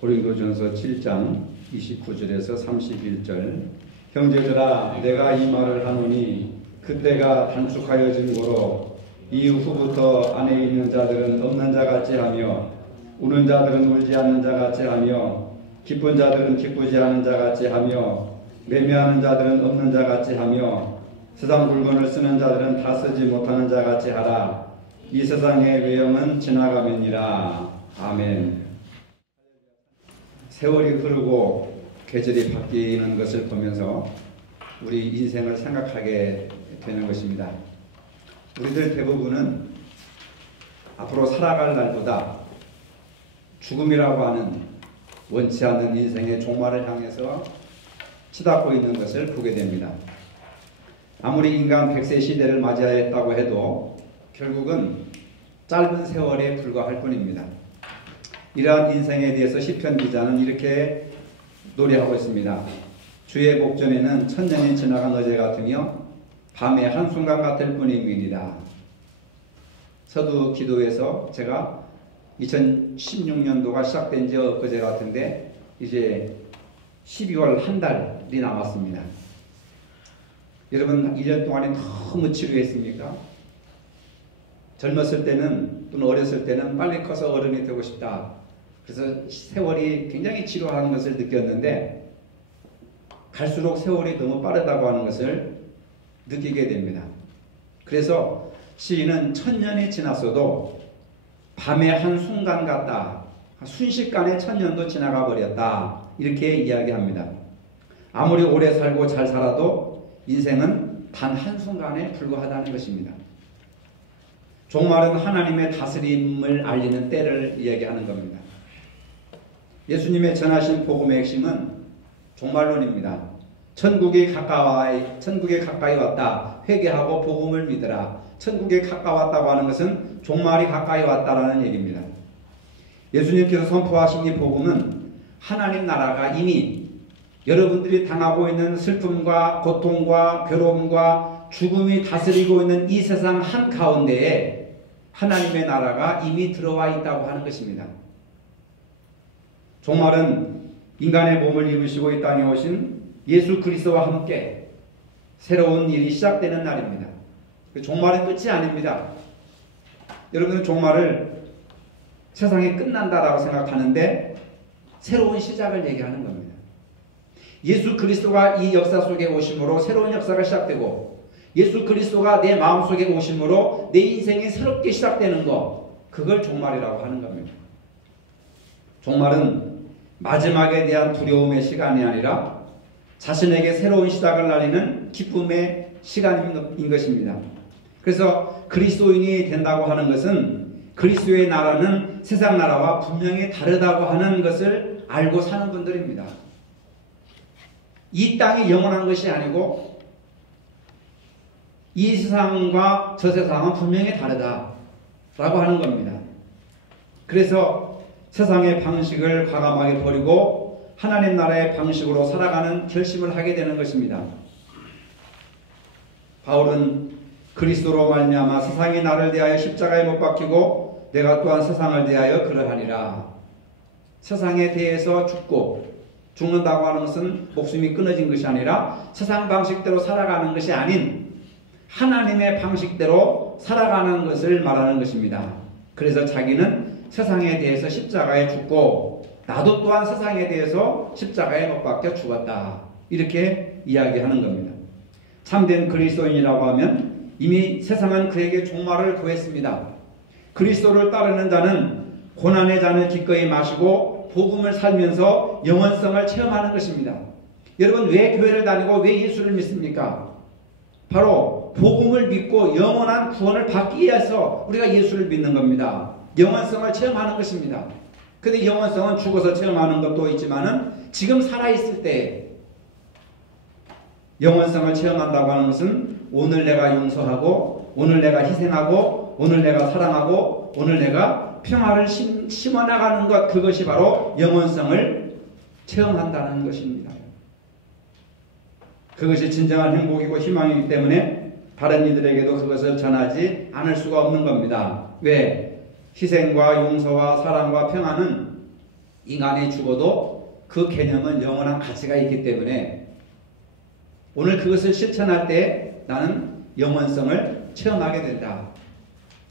고린도전서 7장 29절에서 31절. 형제들아 내가 이 말을 하노니 그때가 단축하여진 고로 이후부터 안에 있는 자들은 없는 자 같이 하며 우는 자들은 울지 않는 자 같이 하며 기쁜 자들은 기쁘지 않은 자 같이 하며 매매하는 자들은 없는 자 같이 하며 세상 물건을 쓰는 자들은 다 쓰지 못하는 자 같이 하라. 이 세상의 외형은 지나가면이라. 아멘. 세월이 흐르고 계절이 바뀌는 것을 보면서 우리 인생을 생각하게 되는 것입니다. 우리들 대부분은 앞으로 살아갈 날보다 죽음이라고 하는 원치 않는 인생의 종말을 향해서 치닫고 있는 것을 보게 됩니다. 아무리 인간 100세 시대를 맞이했다고 해도 결국은 짧은 세월에 불과할 뿐입니다. 이러한 인생에 대해서 시편 기자는 이렇게 노래하고 있습니다. 주의 목전에는 천년이 지나간 어제 같으며 밤의 한순간 같을 뿐임이니라. 서두 기도에서 제가 2016년도가 시작된 지 엊그제 같은데 이제 12월 한 달이 남았습니다. 여러분 1년 동안에 너무 지루했습니까? 젊었을 때는 또는 어렸을 때는 빨리 커서 어른이 되고 싶다. 그래서 세월이 굉장히 지루한 것을 느꼈는데 갈수록 세월이 너무 빠르다고 하는 것을 느끼게 됩니다. 그래서 시인은 천년이 지났어도 밤의 한순간 같다. 순식간에 천년도 지나가 버렸다. 이렇게 이야기합니다. 아무리 오래 살고 잘 살아도 인생은 단 한순간에 불과하다는 것입니다. 종말은 하나님의 다스림을 알리는 때를 이야기하는 겁니다. 예수님의 전하신 복음의 핵심은 종말론입니다. 천국이 가까이 왔다. 회개하고 복음을 믿으라. 천국에 가까웠다고 하는 것은 종말이 가까이 왔다라는 얘기입니다. 예수님께서 선포하신 이 복음은 하나님 나라가 이미 여러분들이 당하고 있는 슬픔과 고통과 괴로움과 죽음이 다스리고 있는 이 세상 한가운데에 하나님의 나라가 이미 들어와 있다고 하는 것입니다. 종말은 인간의 몸을 입으시고 이 땅에 오신 예수 그리스도와 함께 새로운 일이 시작되는 날입니다. 종말은 끝이 아닙니다. 여러분은 종말을 세상이 끝난다라고 생각하는데 새로운 시작을 얘기하는 겁니다. 예수 그리스도가 이 역사 속에 오심으로 새로운 역사가 시작되고 예수 그리스도가 내 마음속에 오심으로 내 인생이 새롭게 시작되는 것, 그걸 종말이라고 하는 겁니다. 종말은 마지막에 대한 두려움의 시간이 아니라 자신에게 새로운 시작을 알리는 기쁨의 시간인 것입니다. 그래서 그리스도인이 된다고 하는 것은 그리스도의 나라는 세상 나라와 분명히 다르다고 하는 것을 알고 사는 분들입니다. 이 땅이 영원한 것이 아니고 이 세상과 저 세상은 분명히 다르다라고 하는 겁니다. 그래서 세상의 방식을 과감하게 버리고 하나님 나라의 방식으로 살아가는 결심을 하게 되는 것입니다. 바울은 그리스도로 말미암아 세상이 나를 대하여 십자가에 못 박히고 내가 또한 세상을 대하여 그러하니라. 세상에 대해서 죽는다고 하는 것은 목숨이 끊어진 것이 아니라 세상 방식대로 살아가는 것이 아닌 하나님의 방식대로 살아가는 것을 말하는 것입니다. 그래서 자기는 세상에 대해서 십자가에 죽고 나도 또한 세상에 대해서 십자가에 못 박혀 죽었다. 이렇게 이야기하는 겁니다. 참된 그리스도인이라고 하면 이미 세상은 그에게 종말을 구했습니다. 그리스도를 따르는 자는 고난의 잔을 기꺼이 마시고 복음을 살면서 영원성을 체험하는 것입니다. 여러분 왜 교회를 다니고 왜 예수를 믿습니까? 바로 복음을 믿고 영원한 구원을 받기 위해서 우리가 예수를 믿는 겁니다. 영원성을 체험하는 것입니다. 근데 영원성은 죽어서 체험하는 것도 있지만은 지금 살아있을 때 영원성을 체험한다고 하는 것은 오늘 내가 용서하고 오늘 내가 희생하고 오늘 내가 사랑하고 오늘 내가 평화를 심어나가는 것, 그것이 바로 영원성을 체험한다는 것입니다. 그것이 진정한 행복이고 희망이기 때문에 다른 이들에게도 그것을 전하지 않을 수가 없는 겁니다. 왜? 희생과 용서와 사랑과 평화는 인간이 죽어도 그 개념은 영원한 가치가 있기 때문에 오늘 그것을 실천할 때 나는 영원성을 체험하게 된다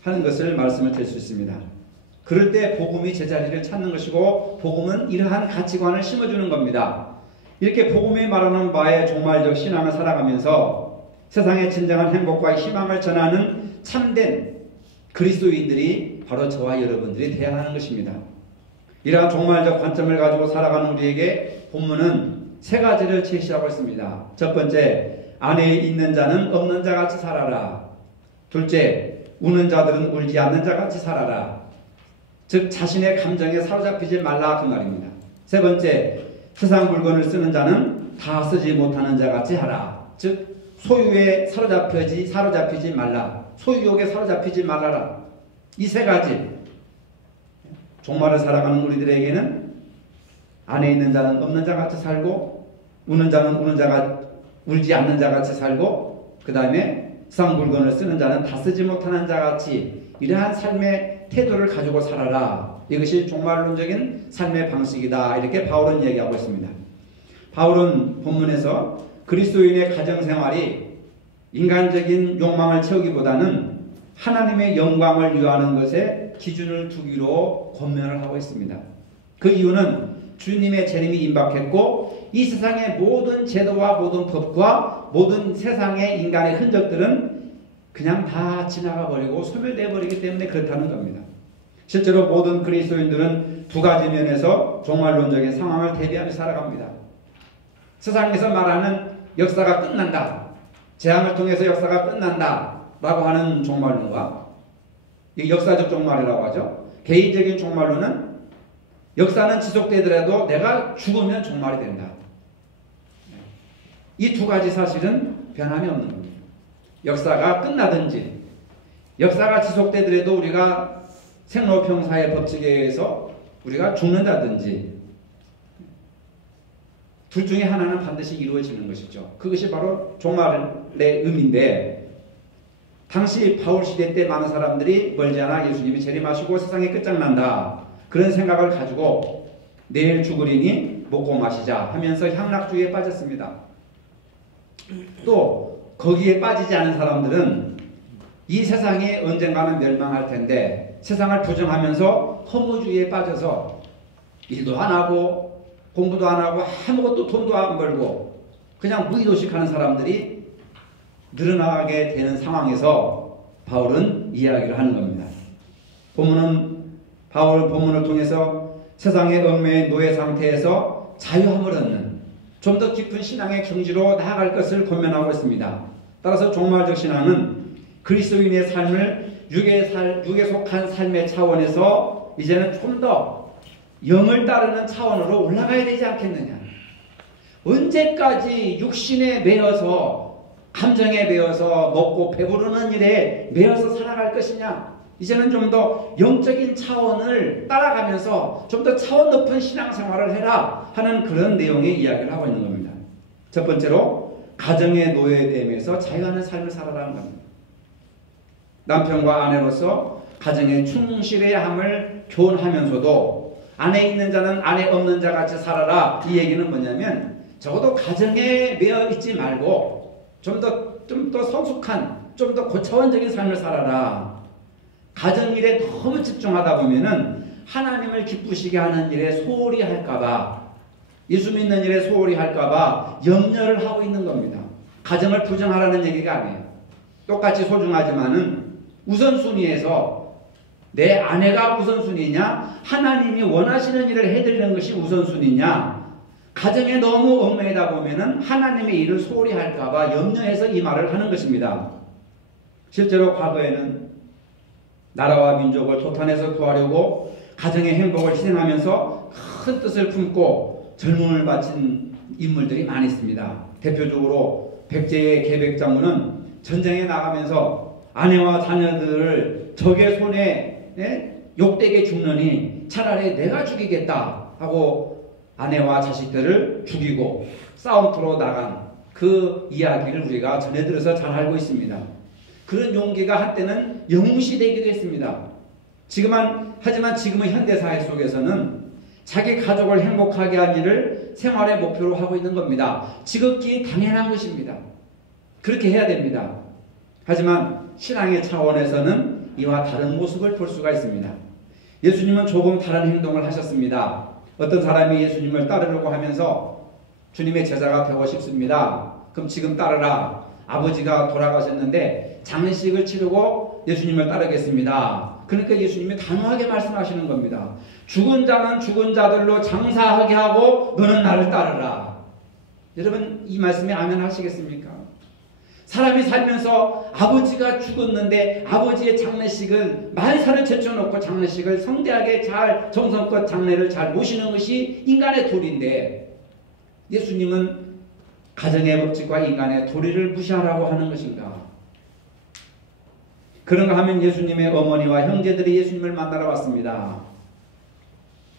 하는 것을 말씀을 드릴 수 있습니다. 그럴 때 복음이 제자리를 찾는 것이고 복음은 이러한 가치관을 심어주는 겁니다. 이렇게 복음이 말하는 바에 종말적 신앙을 살아가면서 세상의 진정한 행복과 희망을 전하는 참된 그리스도인들이 바로 저와 여러분들이 되어야 하는 것입니다. 이러한 종말적 관점을 가지고 살아가는 우리에게 본문은 세 가지를 제시하고 있습니다. 첫 번째, 안에 있는 자는 없는 자같이 살아라. 둘째, 우는 자들은 울지 않는 자같이 살아라. 즉 자신의 감정에 사로잡히지 말라 그 말입니다. 세 번째, 세상 물건을 쓰는 자는 다 쓰지 못하는 자같이 하라. 즉 소유에 사로잡히지 말라. 소유욕에 사로잡히지 말라라. 이 세 가지 종말을 살아가는 우리들에게는 안에 있는 자는 없는 자같이 살고 우는 자는 울지 않는 자같이 살고 그 다음에 세상 물건을 쓰는 자는 다 쓰지 못하는 자같이 이러한 삶의 태도를 가지고 살아라. 이것이 종말론적인 삶의 방식이다. 이렇게 바울은 이야기하고 있습니다. 바울은 본문에서 그리스도인의 가정생활이 인간적인 욕망을 채우기보다는 하나님의 영광을 위하는 것에 기준을 두기로 권면을 하고 있습니다. 그 이유는 주님의 재림이 임박했고 이 세상의 모든 제도와 모든 법과 모든 세상의 인간의 흔적들은 그냥 다 지나가 버리고 소멸되어 버리기 때문에 그렇다는 겁니다. 실제로 모든 그리스도인들은 두 가지 면에서 종말론적인 상황을 대비하며 살아갑니다. 세상에서 말하는 역사가 끝난다. 재앙을 통해서 역사가 끝난다. 라고 하는 종말론과 이 역사적 종말이라고 하죠. 개인적인 종말론은 역사는 지속되더라도 내가 죽으면 종말이 된다. 이 두 가지 사실은 변함이 없는 겁니다. 역사가 끝나든지 역사가 지속되더라도 우리가 생로병사의 법칙에 의해서 우리가 죽는다든지 둘 중에 하나는 반드시 이루어지는 것이죠. 그것이 바로 종말의 의미인데 당시 바울 시대 때 많은 사람들이 멀지 않아 예수님이 재림하시고 세상이 끝장난다. 그런 생각을 가지고 내일 죽으리니 먹고 마시자 하면서 향락주의에 빠졌습니다. 또 거기에 빠지지 않은 사람들은 이 세상이 언젠가는 멸망할 텐데 세상을 부정하면서 허무주의에 빠져서 일도 안 하고 공부도 안 하고 아무것도 돈도 안 벌고 그냥 무의도식하는 사람들이 늘어나게 되는 상황에서 바울은 이야기를 하는 겁니다. 바울은 본문을 통해서 세상의 얽매인 노예 상태에서 자유함을 얻는 좀 더 깊은 신앙의 경지로 나아갈 것을 권면하고 있습니다. 따라서 종말적 신앙은 그리스도인의 삶을 육에 속한 삶의 차원에서 이제는 좀 더 영을 따르는 차원으로 올라가야 되지 않겠느냐. 언제까지 육신에 매여서 감정에 매여서 먹고 배부르는 일에 매여서 살아갈 것이냐. 이제는 좀 더 영적인 차원을 따라가면서 좀 더 차원 높은 신앙생활을 해라 하는 그런 내용의 이야기를 하고 있는 겁니다. 첫 번째로 가정의 노예됨에서 자유하는 삶을 살아라는 겁니다. 남편과 아내로서 가정에 충실해야 함을 교훈하면서도 안에 있는 자는 안에 없는 자 같이 살아라. 이 얘기는 뭐냐면 적어도 가정에 매여 있지 말고 좀 더 성숙한 좀 더 고차원적인 삶을 살아라. 가정일에 너무 집중하다 보면은 하나님을 기쁘시게 하는 일에 소홀히 할까봐 예수 믿는 일에 소홀히 할까봐 염려를 하고 있는 겁니다. 가정을 부정하라는 얘기가 아니에요. 똑같이 소중하지만은 우선순위에서 내 아내가 우선순위냐 하나님이 원하시는 일을 해드리는 것이 우선순위냐 가정에 너무 얽매이다 보면은 하나님의 일을 소홀히 할까봐 염려해서 이 말을 하는 것입니다. 실제로 과거에는 나라와 민족을 토탄에서 구하려고 가정의 행복을 희생하면서 큰 뜻을 품고 젊음을 바친 인물들이 많이 있습니다. 대표적으로 백제의 계백장군은 전쟁에 나가면서 아내와 자녀들을 적의 손에 욕되게 죽느니 차라리 내가 죽이겠다 하고 아내와 자식들을 죽이고 싸움터로 나간 그 이야기를 우리가 전해 들어서 잘 알고 있습니다. 그런 용기가 한때는 영웅시되기도 했습니다. 하지만 지금의 현대사회 속에서는 자기 가족을 행복하게 한 일을 생활의 목표로 하고 있는 겁니다. 지극히 당연한 것입니다. 그렇게 해야 됩니다. 하지만 신앙의 차원에서는 이와 다른 모습을 볼 수가 있습니다. 예수님은 조금 다른 행동을 하셨습니다. 어떤 사람이 예수님을 따르려고 하면서 주님의 제자가 되고 싶습니다. 그럼 지금 따르라. 아버지가 돌아가셨는데 장례식을 치르고 예수님을 따르겠습니다. 그러니까 예수님이 단호하게 말씀하시는 겁니다. 죽은 자는 죽은 자들로 장사하게 하고 너는 나를 따르라. 여러분 이 말씀에 아멘 하시겠습니까? 사람이 살면서 아버지가 죽었는데 아버지의 장례식을 말살을 제쳐놓고 장례식을 성대하게 잘 정성껏 장례를 잘 모시는 것이 인간의 도리인데 예수님은 가정의 법칙과 인간의 도리를 무시하라고 하는 것인가? 그런가 하면 예수님의 어머니와 형제들이 예수님을 만나러 왔습니다.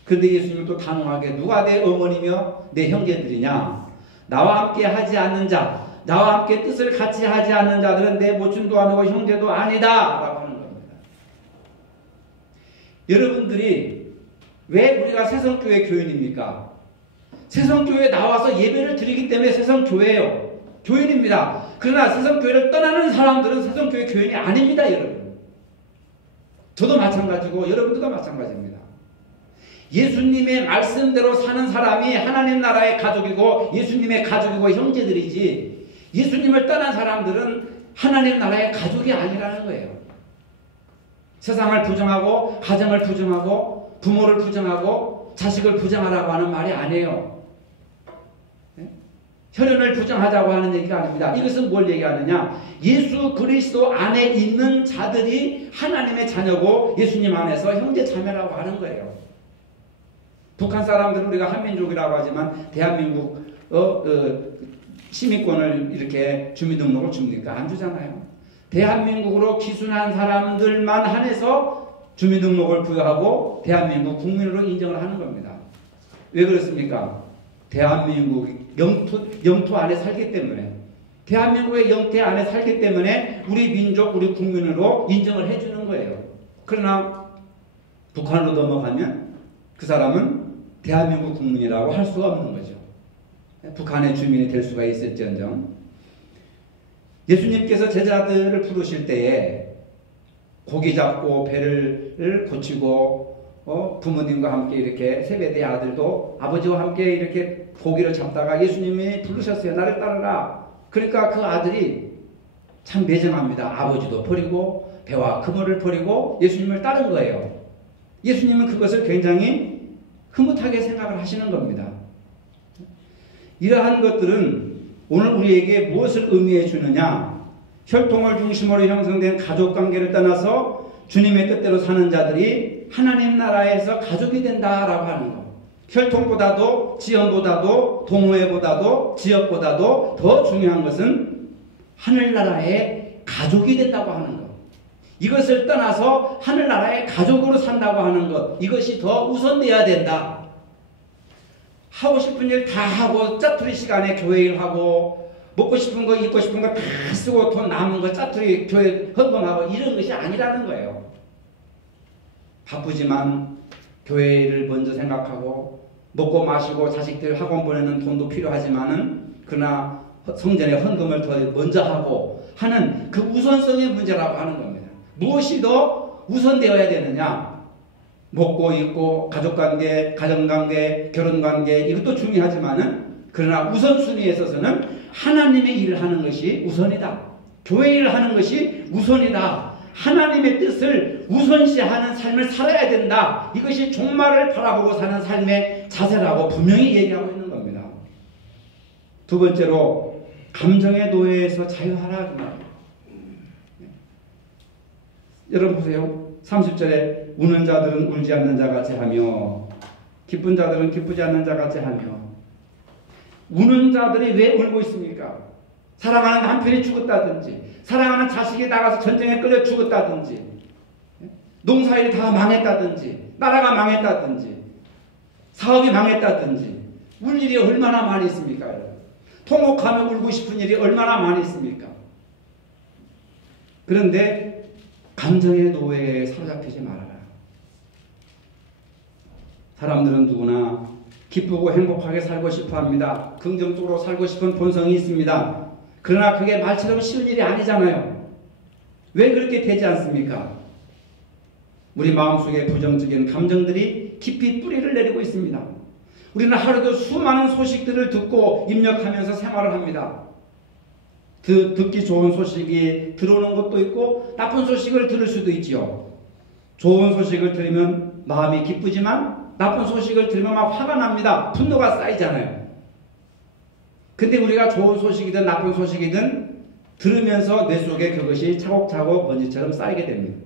그런데 예수님은 또 단호하게 누가 내 어머니며 내 형제들이냐? 나와 함께 하지 않는 자, 나와 함께 뜻을 같이 하지 않는 자들은 내 모친도 아니고 형제도 아니다 라고 하는 겁니다. 여러분들이 왜 우리가 새성교회 교인입니까? 새성교회에 나와서 예배를 드리기 때문에 새성교회예요. 교인입니다. 그러나 새성교회를 떠나는 사람들은 새성교회 교인이 아닙니다. 여러분. 저도 마찬가지고 여러분들도 마찬가지입니다. 예수님의 말씀대로 사는 사람이 하나님 나라의 가족이고 예수님의 가족이고 형제들이지 예수님을 떠난 사람들은 하나님 나라의 가족이 아니라는 거예요. 세상을 부정하고 가정을 부정하고 부모를 부정하고 자식을 부정하라고 하는 말이 아니에요. 혈연을 부정하자고 하는 얘기가 아닙니다. 이것은 뭘 얘기하느냐? 예수 그리스도 안에 있는 자들이 하나님의 자녀고 예수님 안에서 형제 자매라고 하는 거예요. 북한 사람들은 우리가 한민족이라고 하지만 대한민국 시민권을 이렇게 주민등록을 줍니까? 안 주잖아요. 대한민국으로 기순한 사람들만 한해서 주민등록을 부여하고 대한민국 국민으로 인정을 하는 겁니다. 왜 그렇습니까? 대한민국 영토 안에 살기 때문에 대한민국의 영토 안에 살기 때문에 우리 민족, 우리 국민으로 인정을 해주는 거예요. 그러나 북한으로 넘어가면 그 사람은 대한민국 국민이라고 할 수가 없는 거죠. 북한의 주민이 될 수가 있을지언정. 예수님께서 제자들을 부르실 때에 고기 잡고 배를 고치고 부모님과 함께 이렇게 세베대의 아들도 아버지와 함께 이렇게 고기를 잡다가 예수님이 부르셨어요. 나를 따르라. 그러니까 그 아들이 참 매정합니다. 아버지도 버리고 배와 그물을 버리고 예수님을 따른 거예요. 예수님은 그것을 굉장히 흐뭇하게 생각을 하시는 겁니다. 이러한 것들은 오늘 우리에게 무엇을 의미해 주느냐? 혈통을 중심으로 형성된 가족관계를 떠나서 주님의 뜻대로 사는 자들이 하나님 나라에서 가족이 된다라고 하는 것. 혈통보다도 지연보다도 동호회보다도 지역보다도 더 중요한 것은 하늘나라의 가족이 된다고 하는 것. 이것을 떠나서 하늘나라의 가족으로 산다고 하는 것. 이것이 더 우선돼야 된다. 하고 싶은 일 다 하고 짜투리 시간에 교회 일하고 먹고 싶은 거 입고 싶은 거 다 쓰고 돈 남은 거 짜투리 교회 헌금하고 이런 것이 아니라는 거예요. 바쁘지만 교회를 먼저 생각하고 먹고 마시고 자식들 학원 보내는 돈도 필요하지만은 그러나 성전에 헌금을 더 먼저 하고 하는 그 우선성의 문제라고 하는 겁니다. 무엇이 더 우선되어야 되느냐? 먹고 입고 가족관계, 가정관계, 결혼관계 이것도 중요하지만은 그러나 우선순위에 있어서는 하나님의 일을 하는 것이 우선이다. 교회 일을 하는 것이 우선이다. 하나님의 뜻을 우선시하는 삶을 살아야 된다. 이것이 종말을 바라보고 사는 삶의 자세라고 분명히 얘기하고 있는 겁니다. 두 번째로 감정의 노예에서 자유하라. 여러분 보세요. 30절에 우는 자들은 울지 않는 자같이 하며 기쁜 자들은 기쁘지 않는 자같이 하며. 우는 자들이 왜 울고 있습니까? 사랑하는 남편이 죽었다든지 사랑하는 자식이 나가서 전쟁에 끌려 죽었다든지 농사일이 다 망했다든지 나라가 망했다든지 사업이 망했다든지 울 일이 얼마나 많이 있습니까? 통곡하며 울고 싶은 일이 얼마나 많이 있습니까? 그런데 감정의 노예에 사로잡히지 말아라. 사람들은 누구나 기쁘고 행복하게 살고 싶어 합니다. 긍정적으로 살고 싶은 본성이 있습니다. 그러나 그게 말처럼 쉬운 일이 아니잖아요. 왜 그렇게 되지 않습니까? 우리 마음속에 부정적인 감정들이 깊이 뿌리를 내리고 있습니다. 우리는 하루도 수많은 소식들을 듣고 입력하면서 생활을 합니다. 듣기 좋은 소식이 들어오는 것도 있고 나쁜 소식을 들을 수도 있지요. 좋은 소식을 들으면 마음이 기쁘지만 나쁜 소식을 들으면 막 화가 납니다. 분노가 쌓이잖아요. 근데 우리가 좋은 소식이든 나쁜 소식이든 들으면서 뇌 속에 그것이 차곡차곡 먼지처럼 쌓이게 됩니다.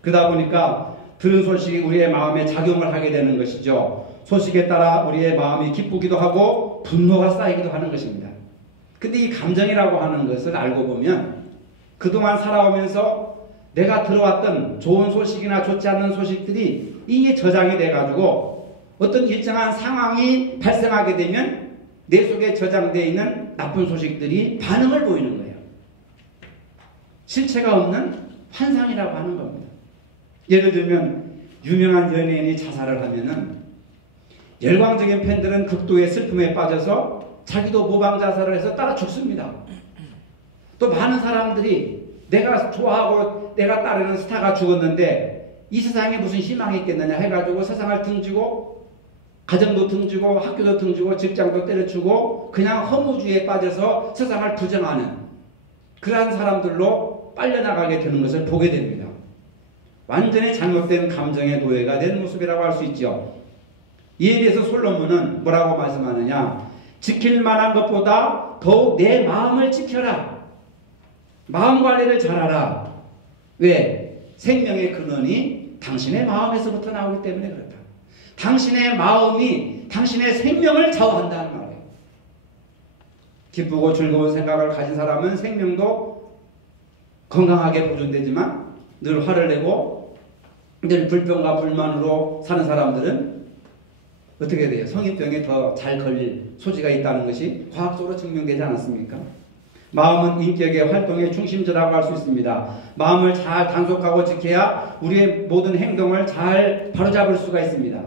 그러다 보니까 들은 소식이 우리의 마음에 작용을 하게 되는 것이죠. 소식에 따라 우리의 마음이 기쁘기도 하고 분노가 쌓이기도 하는 것입니다. 근데 이 감정이라고 하는 것을 알고 보면 그동안 살아오면서 내가 들어왔던 좋은 소식이나 좋지 않는 소식들이 이게 저장이 돼가지고 어떤 일정한 상황이 발생하게 되면 내 속에 저장되어 있는 나쁜 소식들이 반응을 보이는 거예요. 실체가 없는 환상이라고 하는 겁니다. 예를 들면 유명한 연예인이 자살을 하면은 열광적인 팬들은 극도의 슬픔에 빠져서 자기도 모방 자살을 해서 따라 죽습니다. 또 많은 사람들이 내가 좋아하고 내가 따르는 스타가 죽었는데 이 세상에 무슨 희망이 있겠느냐 해가지고 세상을 등지고 가정도 등지고 학교도 등지고 직장도 때려치고 그냥 허무주의에 빠져서 세상을 부정하는 그러한 사람들로 빨려나가게 되는 것을 보게 됩니다. 완전히 잘못된 감정의 노예가 된 모습이라고 할 수 있죠. 이에 대해서 솔로몬은 뭐라고 말씀하느냐? 지킬 만한 것보다 더욱 내 마음을 지켜라. 마음 관리를 잘하라. 왜? 생명의 근원이 당신의 마음에서부터 나오기 때문에 그렇다. 당신의 마음이 당신의 생명을 좌우한다는 말이에요. 기쁘고 즐거운 생각을 가진 사람은 생명도 건강하게 보존되지만 늘 화를 내고 늘 불평과 불만으로 사는 사람들은 어떻게 돼요? 성인병에 더 잘 걸릴 소지가 있다는 것이 과학적으로 증명되지 않았습니까? 마음은 인격의 활동의 중심지라고 할 수 있습니다. 마음을 잘 단속하고 지켜야 우리의 모든 행동을 잘 바로잡을 수가 있습니다.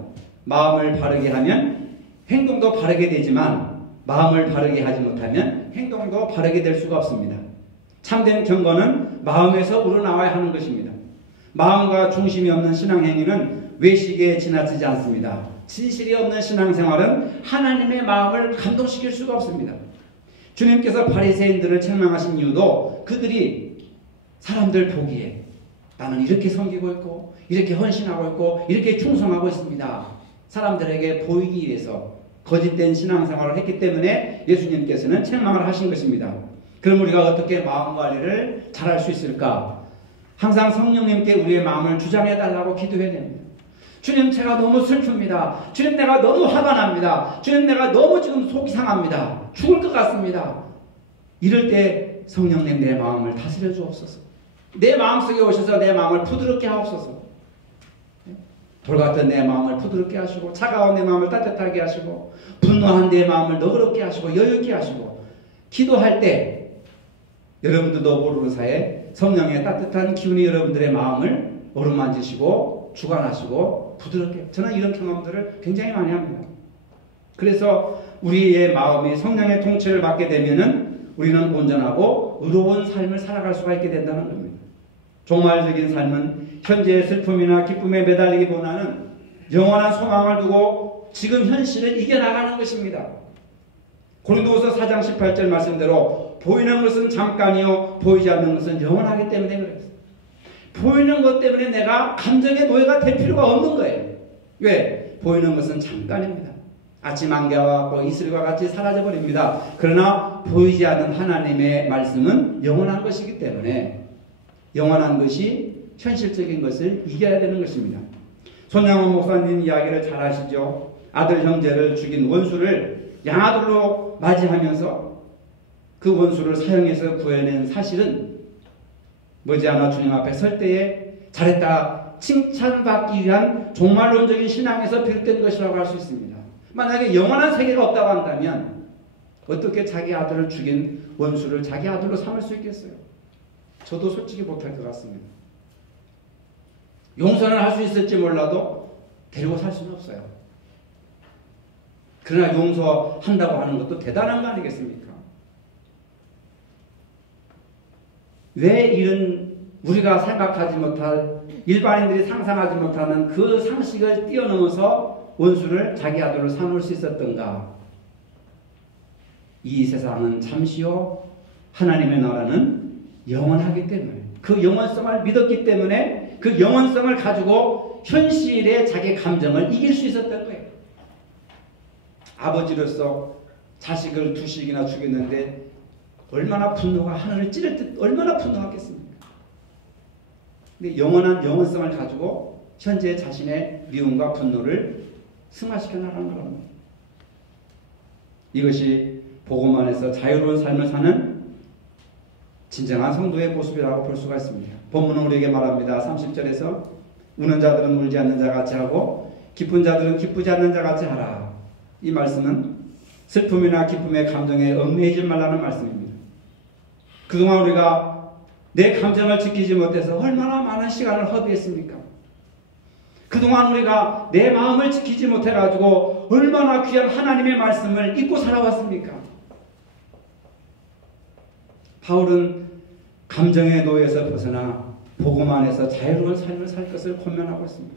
마음을 바르게 하면 행동도 바르게 되지만 마음을 바르게 하지 못하면 행동도 바르게 될 수가 없습니다. 참된 경건은 마음에서 우러나와야 하는 것입니다. 마음과 중심이 없는 신앙행위는 외식에 지나치지 않습니다. 진실이 없는 신앙생활은 하나님의 마음을 감동시킬 수가 없습니다. 주님께서 바리새인들을 책망하신 이유도 그들이 사람들 보기에 나는 이렇게 섬기고 있고 이렇게 헌신하고 있고 이렇게 충성하고 있습니다. 사람들에게 보이기 위해서 거짓된 신앙생활을 했기 때문에 예수님께서는 책망을 하신 것입니다. 그럼 우리가 어떻게 마음관리를 잘할 수 있을까? 항상 성령님께 우리의 마음을 주장해달라고 기도해야 됩니다. 주님, 제가 너무 슬픕니다. 주님, 내가 너무 화가 납니다. 주님, 내가 너무 지금 속이 상합니다. 죽을 것 같습니다. 이럴 때 성령님 내 마음을 다스려 주옵소서. 내 마음속에 오셔서 내 마음을 부드럽게 하옵소서. 돌같은 내 마음을 부드럽게 하시고 차가운 내 마음을 따뜻하게 하시고 분노한 내 마음을 너그럽게 하시고 여유있게 하시고 기도할 때 여러분들도 모르는 사이에 성령의 따뜻한 기운이 여러분들의 마음을 어루만지시고 주관하시고 부드럽게, 저는 이런 경험들을 굉장히 많이 합니다. 그래서 우리의 마음이 성령의 통치를 받게 되면은 우리는 온전하고 의로운 삶을 살아갈 수가 있게 된다는 겁니다. 종말적인 삶은 현재의 슬픔이나 기쁨에 매달리기보다는 영원한 소망을 두고 지금 현실을 이겨나가는 것입니다. 고린도후서 4장 18절 말씀대로 보이는 것은 잠깐이요 보이지 않는 것은 영원하기 때문에 그래요. 보이는 것 때문에 내가 감정의 노예가 될 필요가 없는 거예요. 왜? 보이는 것은 잠깐입니다. 아침 안개와 같고 이슬과 같이 사라져버립니다. 그러나 보이지 않는 하나님의 말씀은 영원한 것이기 때문에 영원한 것이 현실적인 것을 이겨야 되는 것입니다. 손양원 목사님 이야기를 잘 아시죠? 아들 형제를 죽인 원수를 양아들로 맞이하면서 그 원수를 사형해서 구해낸 사실은 머지않아 주님 앞에 설 때에 잘했다 칭찬받기 위한 종말론적인 신앙에서 비롯된 것이라고 할 수 있습니다. 만약에 영원한 세계가 없다고 한다면 어떻게 자기 아들을 죽인 원수를 자기 아들로 삼을 수 있겠어요? 저도 솔직히 못할 것 같습니다. 용서는 할 수 있을지 몰라도 데리고 살 수는 없어요. 그러나 용서한다고 하는 것도 대단한 거 아니겠습니까? 왜 이런 우리가 생각하지 못할, 일반인들이 상상하지 못하는 그 상식을 뛰어넘어서 원수를 자기 아들로 삼을 수 있었던가? 이 세상은 잠시요, 하나님의 나라는 영원하기 때문에, 그 영원성을 믿었기 때문에 그 영원성을 가지고 현실의 자기 감정을 이길 수 있었던 거예요. 아버지로서 자식을 두식이나 죽였는데 얼마나 분노가 하늘을 찌를 듯 얼마나 분노하겠습니까? 근데 영원한 영원성을 가지고 현재 자신의 미움과 분노를 승화시켜 나가는 겁니다. 이것이 복음 안에서 자유로운 삶을 사는 진정한 성도의 모습이라고 볼 수가 있습니다. 본문은 우리에게 말합니다. 30절에서 우는 자들은 울지 않는 자 같이 하고 기쁜 자들은 기쁘지 않는 자 같이 하라. 이 말씀은 슬픔이나 기쁨의 감정에 얽매이지 말라는 말씀입니다. 그동안 우리가 내 감정을 지키지 못해서 얼마나 많은 시간을 허비했습니까? 그동안 우리가 내 마음을 지키지 못해가지고 얼마나 귀한 하나님의 말씀을 잊고 살아왔습니까? 바울은 감정의 노예에서 벗어나 복음 안에서 자유로운 삶을 살 것을 권면하고 있습니다.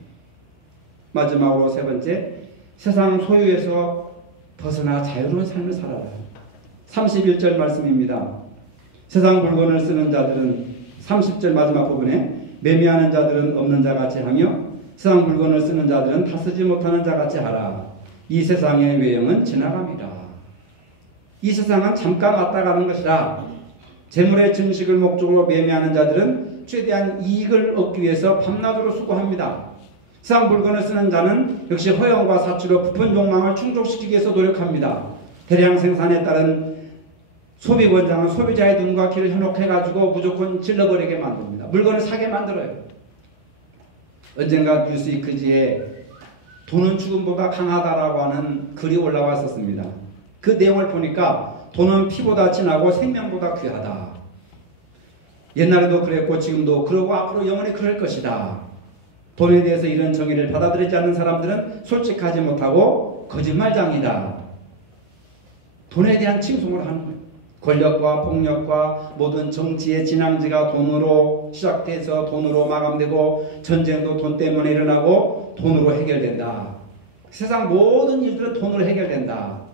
마지막으로 세 번째, 세상 소유에서 벗어나 자유로운 삶을 살아라. 31절 말씀입니다. 세상 물건을 쓰는 자들은 30절 마지막 부분에 매매하는 자들은 없는 자같이 하며 세상 물건을 쓰는 자들은 다 쓰지 못하는 자같이 하라. 이 세상의 외형은 지나갑니다. 이 세상은 잠깐 왔다 가는 것이라. 재물의 증식을 목적으로 매매하는 자들은 최대한 이익을 얻기 위해서 밤낮으로 수고합니다. 세상 물건을 쓰는 자는 역시 허영과 사치로 부푼 욕망을 충족시키기 위해서 노력합니다. 대량 생산에 따른 소비 권장은 소비자의 눈과 귀를 현혹해가지고 무조건 질러버리게 만듭니다. 물건을 사게 만들어요. 언젠가 뉴스위크지에 돈은 죽음보다 강하다라고 하는 글이 올라왔었습니다. 그 내용을 보니까 돈은 피보다 진하고 생명보다 귀하다. 옛날에도 그랬고 지금도 그러고 앞으로 영원히 그럴 것이다. 돈에 대해서 이런 정의를 받아들이지 않는 사람들은 솔직하지 못하고 거짓말장이다. 돈에 대한 칭송을 하는 거예요. 권력과 폭력과 모든 정치의 진앙지가 돈으로 시작돼서 돈으로 마감되고 전쟁도 돈 때문에 일어나고 돈으로 해결된다. 세상 모든 일들은 돈으로 해결된다.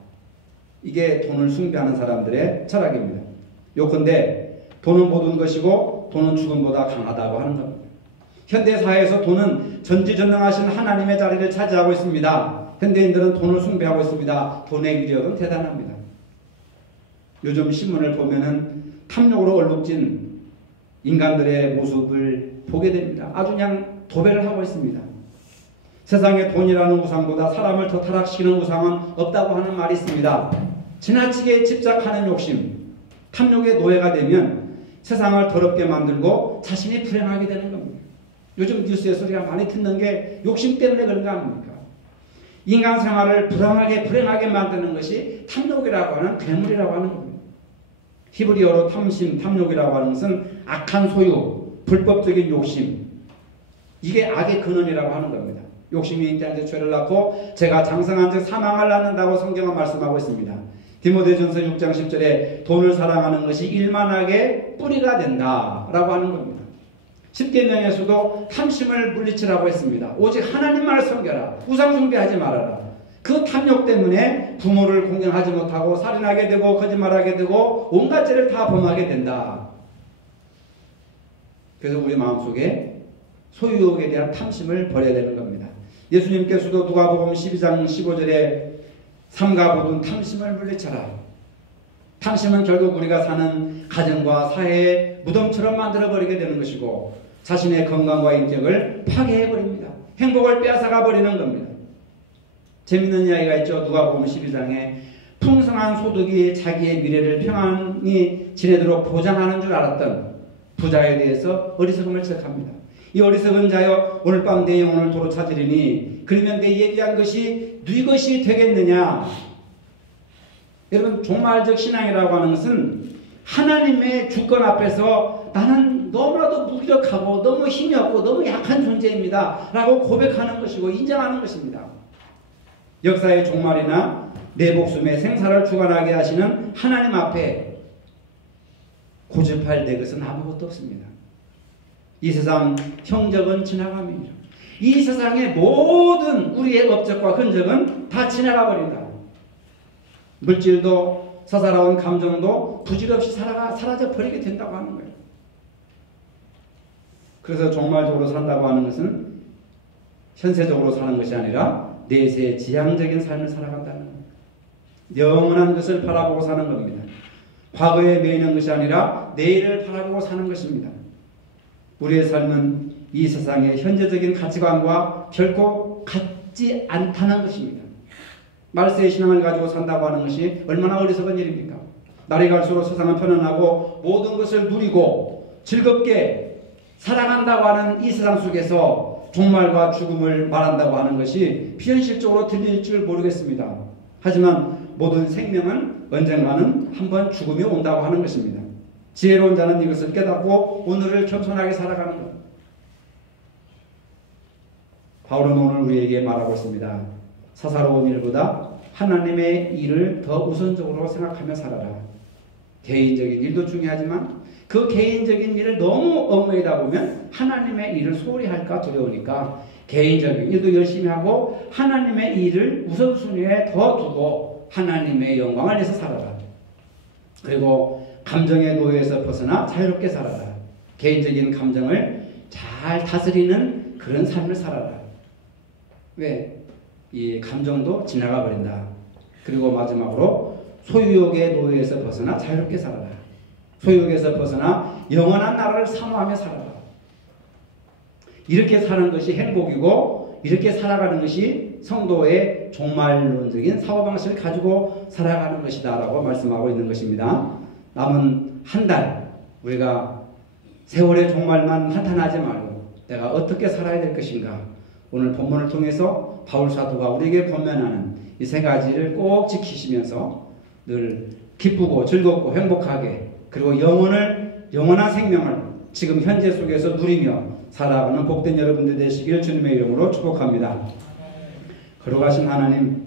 이게 돈을 숭배하는 사람들의 철학입니다. 요컨대 돈은 모든 것이고 돈은 죽음보다 강하다고 하는 겁니다. 현대사회에서 돈은 전지전능하신 하나님의 자리를 차지하고 있습니다. 현대인들은 돈을 숭배하고 있습니다. 돈의 위력은 대단합니다. 요즘 신문을 보면은 탐욕으로 얼룩진 인간들의 모습을 보게 됩니다. 아주 그냥 도배를 하고 있습니다. 세상에 돈이라는 우상보다 사람을 더 타락시키는 우상은 없다고 하는 말이 있습니다. 지나치게 집착하는 욕심, 탐욕의 노예가 되면 세상을 더럽게 만들고 자신이 불행하게 되는 겁니다. 요즘 뉴스에서 우리가 많이 듣는 게 욕심 때문에 그런 거 아닙니까? 인간 생활을 불행하게 만드는 것이 탐욕이라고 하는 괴물이라고 하는 겁니다. 히브리어로 탐심, 탐욕이라고 하는 것은 악한 소유, 불법적인 욕심. 이게 악의 근원이라고 하는 겁니다. 욕심이 인자한테 죄를 낳고 제가 장성한 즉 사망을 낳는다고 성경은 말씀하고 있습니다. 디모데전서 6장 10절에 돈을 사랑하는 것이 일만하게 뿌리가 된다라고 하는 겁니다. 십계명에서도 탐심을 물리치라고 했습니다. 오직 하나님만을 섬겨라. 우상 숭배하지 말아라. 그 탐욕 때문에 부모를 공경하지 못하고 살인하게 되고 거짓말하게 되고 온갖 죄를 다 범하게 된다. 그래서 우리 마음속에 소유욕에 대한 탐심을 버려야 되는 겁니다. 예수님께서도 누가복음 12장 15절에 삼가 모든 탐심을 물리쳐라. 탐심은 결국 우리가 사는 가정과 사회의 무덤처럼 만들어버리게 되는 것이고 자신의 건강과 인격을 파괴해버립니다. 행복을 빼앗아가 버리는 겁니다. 재밌는 이야기가 있죠. 누가복음 12장에 풍성한 소득이 자기의 미래를 평안히 지내도록 보장하는 줄 알았던 부자에 대해서 어리석음을 지적합니다. 이 어리석은 자여 오늘 밤 내 영혼을 도로 찾으리니 그러면 내 예비한 것이 네 것이 되겠느냐. 여러분 종말적 신앙이라고 하는 것은 하나님의 주권 앞에서 나는 너무나도 무기력하고 너무 힘이 없고 너무 약한 존재입니다 라고 고백하는 것이고 인정하는 것입니다. 역사의 종말이나 내 목숨의 생사를 주관하게 하시는 하나님 앞에 고집할 내 것은 아무것도 없습니다. 이 세상 형적은 지나갑니다. 이 세상의 모든 우리의 업적과 흔적은 다 지나가 버린다. 물질도 서사로운 감정도 부질없이 사라져 버리게 된다고 하는 거예요. 그래서 종말적으로 산다고 하는 것은 현세적으로 사는 것이 아니라 내세 지향적인 삶을 살아간다는 겁니다. 영원한 것을 바라보고 사는 겁니다. 과거에 매이는 것이 아니라 내일을 바라보고 사는 것입니다. 우리의 삶은 이 세상의 현재적인 가치관과 결코 같지 않다는 것입니다. 말세의 신앙을 가지고 산다고 하는 것이 얼마나 어리석은 일입니까? 날이 갈수록 세상은 편안하고 모든 것을 누리고 즐겁게 살아간다고 하는 이 세상 속에서 종말과 죽음을 말한다고 하는 것이 비현실적으로 들릴 줄 모르겠습니다. 하지만 모든 생명은 언젠가는 한번 죽음이 온다고 하는 것입니다. 지혜로운 자는 이것을 깨닫고 오늘을 겸손하게 살아가는 것. 바울은 오늘 우리에게 말하고 있습니다. 사사로운 일보다 하나님의 일을 더 우선적으로 생각하며 살아라. 개인적인 일도 중요하지만 그 개인적인 일을 너무 얽매이다 보면 하나님의 일을 소홀히 할까 두려우니까 개인적인 일도 열심히 하고 하나님의 일을 우선순위에 더 두고 하나님의 영광을 위해서 살아라. 그리고 감정의 노예에서 벗어나 자유롭게 살아라. 개인적인 감정을 잘 다스리는 그런 삶을 살아라. 왜? 이 감정도 지나가 버린다. 그리고 마지막으로 소유욕의 노예에서 벗어나 자유롭게 살아라. 소유욕에서 벗어나 영원한 나라를 사모하며 살아라. 이렇게 사는 것이 행복이고 이렇게 살아가는 것이 성도의 종말론적인 사고방식을 가지고 살아가는 것이다 라고 말씀하고 있는 것입니다. 남은 한 달 우리가 세월의 종말만 한탄하지 말고 내가 어떻게 살아야 될 것인가. 오늘 본문을 통해서 바울 사도가 우리에게 권면하는 이 세 가지를 꼭 지키시면서 늘 기쁘고 즐겁고 행복하게 그리고 영원한 생명을 지금 현재 속에서 누리며 살아가는 복된 여러분들 되시길 주님의 이름으로 축복합니다. 거룩하신 하나님,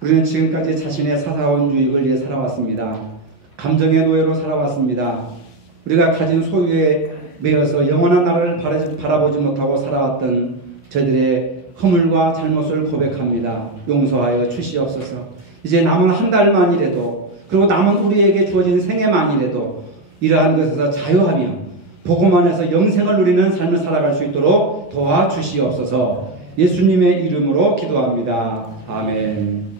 우리는 지금까지 자신의 사사로운 유익을 위해 살아왔습니다. 감정의 노예로 살아왔습니다. 우리가 가진 소유에 매여서 영원한 나라를 바라보지 못하고 살아왔던 저들의 허물과 잘못을 고백합니다. 용서하여 주시옵소서. 이제 남은 한 달만이라도 그리고 남은 우리에게 주어진 생애만이라도 이러한 것에서 자유하며 복음 안에서 영생을 누리는 삶을 살아갈 수 있도록 도와주시옵소서. 예수님의 이름으로 기도합니다. 아멘.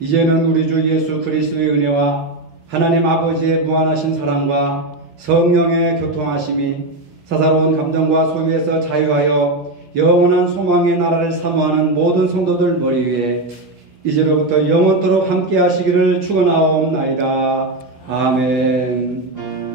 이제는 우리 주 예수 그리스도의 은혜와 하나님 아버지의 무한하신 사랑과 성령의 교통하심이 사사로운 감정과 소유에서 자유하여 영원한 소망의 나라를 사모하는 모든 성도들 머리 위에 이제로부터 영원토록 함께 하시기를 축원하옵나이다. 아멘.